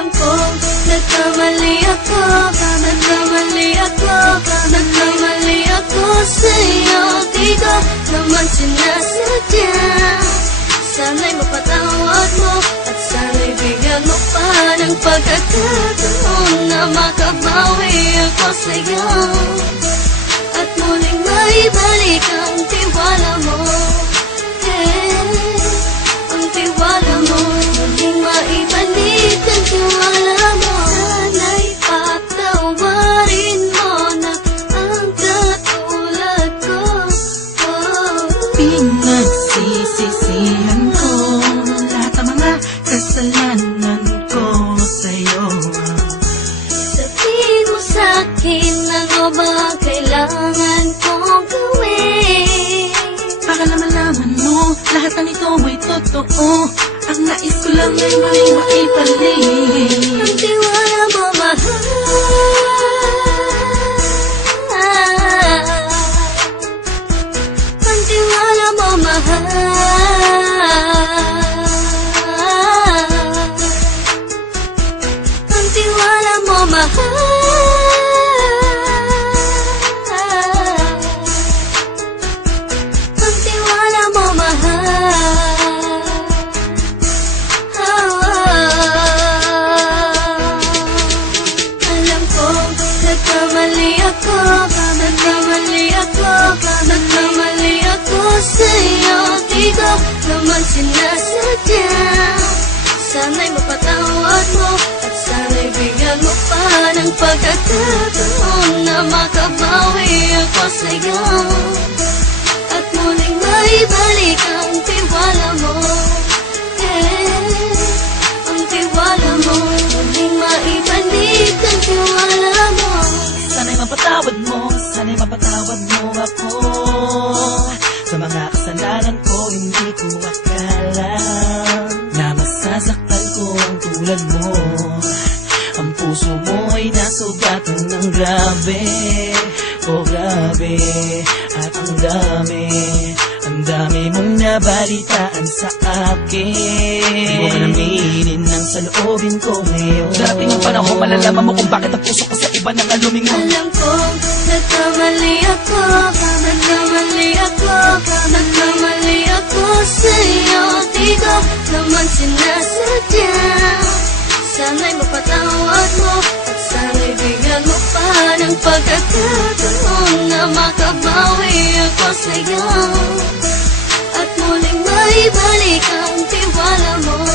Alam kong nagkamali ako, nagkamali ako sa'yo. Di ko naman sinasadya. Sana'y mapatawad mo at sana'y bigyan mo pa ng pagkakataon na makabawi ako sa'yo at muling maibalik ang tiwala mo. Ang tiwala mo, muling maibalik ang tiwala mo. Sana'y patawarin mo na ang katulad ko. Pinagsisisihan ko lahat ng mga kasalanan ko sa'yo. Sabihin mo sa'kin ano ba ang kailangan kong gawin Para malaman mo lahat ng ito ay totoo. Ang nais ko lang ay muling maibalik ang tiwala mo, mahal. Ang tiwala mo, mahal. Ang tiwala mo, mahal. Ang tiwala mo, mahal. Alam kong nagkamali ako sa'yo. Di ko naman sinasadya. Sana'y mapatawad mo at sana'y bigyan mo pa ng pagkakataon na makabawi ako sa'yo at muling maibalik ang tiwala mo. Ang tiwala mo, muling maibalik ang tiwala mo. Sana'y mapatawad mo ako sa mga kasalanan ko. Hindi ko akala na masasaktan ko ang tulad mo. Ang puso mo ay nasugatan ng grabe, oh grabe. At ang dami mong nabalitaan sa akin. Di mo man aminin ang saloobin ko ngayon. Darating ang panahon, malalaman mo kung bakit ang puso ko sa iba nang alumingon. Alam kong nagkamali ako sa'yo. Di ko naman sinasadya. Sana'y mapatawad mo at sana'y bigyan mo pa ng pagkakataon na makabawi ako sa'yo at muling maibalik ang tiwala mo.